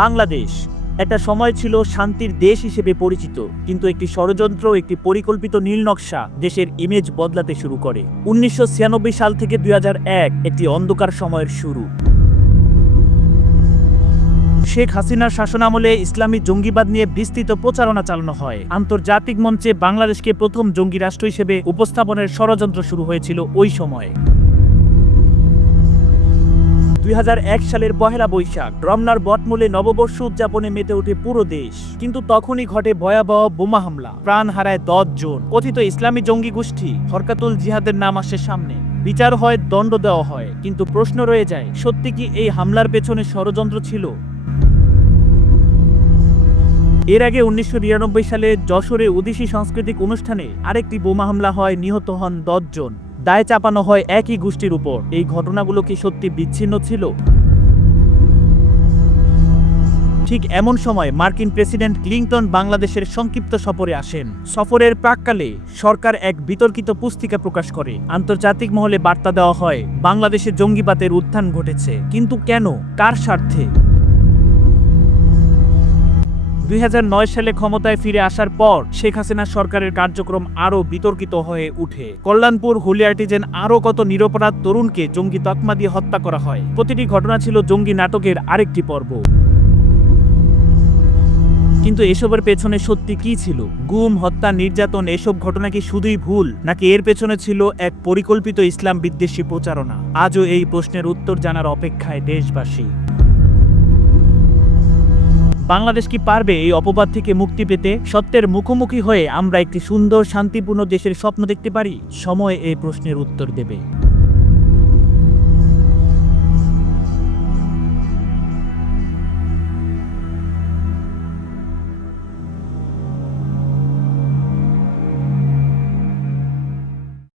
বাংলাদেশ। একটা সময় ছিল শান্তির দেশ হিসেবে পরিচিত, কিন্তু একটি ষড়যন্ত্র, একটি পরিকল্পিত নীল নকশা দেশের ইমেজ বদলাতে শুরু করে। উনিশশো ছিয়ানব্বই সাল থেকে দুই একটি অন্ধকার সময়ের শুরু। শেখ হাসিনার শাসনামলে ইসলামী জঙ্গিবাদ নিয়ে বিস্তৃত প্রচারণা চালানো হয়। আন্তর্জাতিক মঞ্চে বাংলাদেশকে প্রথম জঙ্গি রাষ্ট্র হিসেবে উপস্থাপনের ষড়যন্ত্র শুরু হয়েছিল ওই সময়। দুই হাজার এক সালের পহেলা বৈশাখ। রমনার বটমূলে নববর্ষ উদযাপনে মেতে ওঠে পুরো দেশ। কিন্তু তখনই ঘটে ভয়াবহ বোমা হামলা। প্রাণ হারায় দশ জন। কথিত ইসলামী জঙ্গি গোষ্ঠী হরকাতুল জিহাদের নাম আসে সামনে। বিচার হয়, দণ্ড দেওয়া হয়। কিন্তু প্রশ্ন রয়ে যায়, সত্যি কি এই হামলার পেছনে ষড়যন্ত্র ছিল? এর আগে উনিশশো বিরানব্বই সালে যশোরে ওদিশি সাংস্কৃতিক অনুষ্ঠানে আরেকটি বোমা হামলা হয়, নিহত হন জন। দায় চাপানো হয় একই গোষ্ঠীর উপর। এই ঘটনাগুলো কি সত্যি বিচ্ছিন্ন ছিল? ঠিক এমন সময় মার্কিন প্রেসিডেন্ট ক্লিংটন বাংলাদেশের সংক্ষিপ্ত সফরে আসেন। সফরের প্রাককালে সরকার এক বিতর্কিত পুস্তিকা প্রকাশ করে। আন্তর্জাতিক মহলে বার্তা দেওয়া হয়, বাংলাদেশে জঙ্গিবাদের উত্থান ঘটেছে। কিন্তু কেন? কার স্বার্থে? দুই হাজার নয় সালে ক্ষমতায় ফিরে আসার পর শেখ হাসিনা সরকারের কার্যক্রম আরও বিতর্কিত হয়ে উঠে। কল্যাণপুর হুলিয়ার্টিজেন আরও কত নিরপরাধ তরুণকে জঙ্গি তকমা দিয়ে হত্যা করা হয়। প্রতিটি ঘটনা ছিল জঙ্গি নাটকের আরেকটি পর্ব। কিন্তু এসবের পেছনে সত্যি কি ছিল? গুম, হত্যা, নির্যাতন, এসব ঘটনা কি শুধুই ভুল? নাকি এর পেছনে ছিল এক পরিকল্পিত ইসলাম বিদ্বেষী প্রচারণা? আজও এই প্রশ্নের উত্তর জানার অপেক্ষায় দেশবাসী। বাংলাদেশ কি পারবে এই অপবাদ থেকে মুক্তি পেতে? সত্যের মুখোমুখি হয়ে আমরা একটি সুন্দর, শান্তিপূর্ণ দেশের স্বপ্ন দেখতে পারি? সময় এই প্রশ্নের উত্তর দেবে।